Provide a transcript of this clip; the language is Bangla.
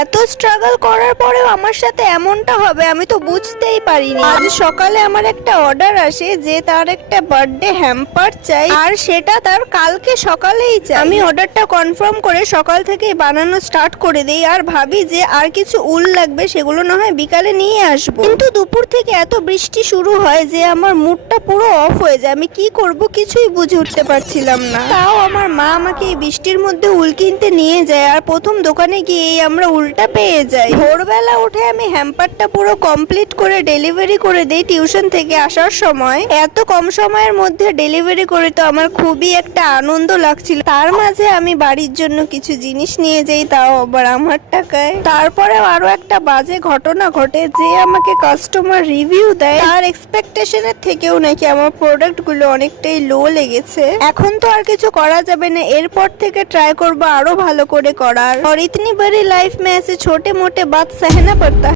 এত স্ট্রাগল করার পরেও আমার সাথে এমনটা হবে আমি তো বুঝতেই পারিনি। আজ সকালে আমার একটা অর্ডার আসে যে তার একটা বার্থডে হ্যাম্পার চাই, আর সেটা তার কালকে সকালেই চাই। আমি অর্ডারটা কনফার্ম করে সকাল থেকেই বানানো স্টার্ট করে দিই, আর ভাবি যে আর কিছু উল লাগবে সেগুলো না হয় বিকালে নিয়ে আসবো। কিন্তু দুপুর থেকে এত বৃষ্টি শুরু হয় যে আমার মুডটা পুরো অফ হয়ে যায়। আমি কি করব কিছুই বুঝে উঠতে পারছিলাম না। তাও আমার মা আমাকে এই বৃষ্টির মধ্যে উল কিনতে নিয়ে যায়, আর প্রথম দোকানে গিয়ে আমরা উলটা পেয়ে যাই। ভোরবেলা উঠে আমি হ্যাম্পারটা পুরো কমপ্লিট করে ডেলিভারি করে দেই টিউশন থেকে আসার সময়। এত কম সময়ের মধ্যে ডেলিভারি করে তো আমার খুবই একটা আনন্দ লাগছিল। তার মাঝে আমি বাড়ির জন্য কিছু জিনিস নিয়ে যাই, তাও আবার আমার টাকায়। তারপরে আরো একটা বাজে ঘটনা ঘটে, যে আমাকে কাস্টমার রিভিউ দেয় তার এক্সপেকটেশনের থেকেও নাকি আমার প্রোডাক্ট গুলো অনেকটাই লো লেগেছে। এখন তো আর কিছু করা যাবে না, এরপর থেকে ট্রাই করবো আরো ভালো করে করার। और इतनी बड़ी लाइफ में ऐसे छोटे मोटे बात सहना पड़ता है।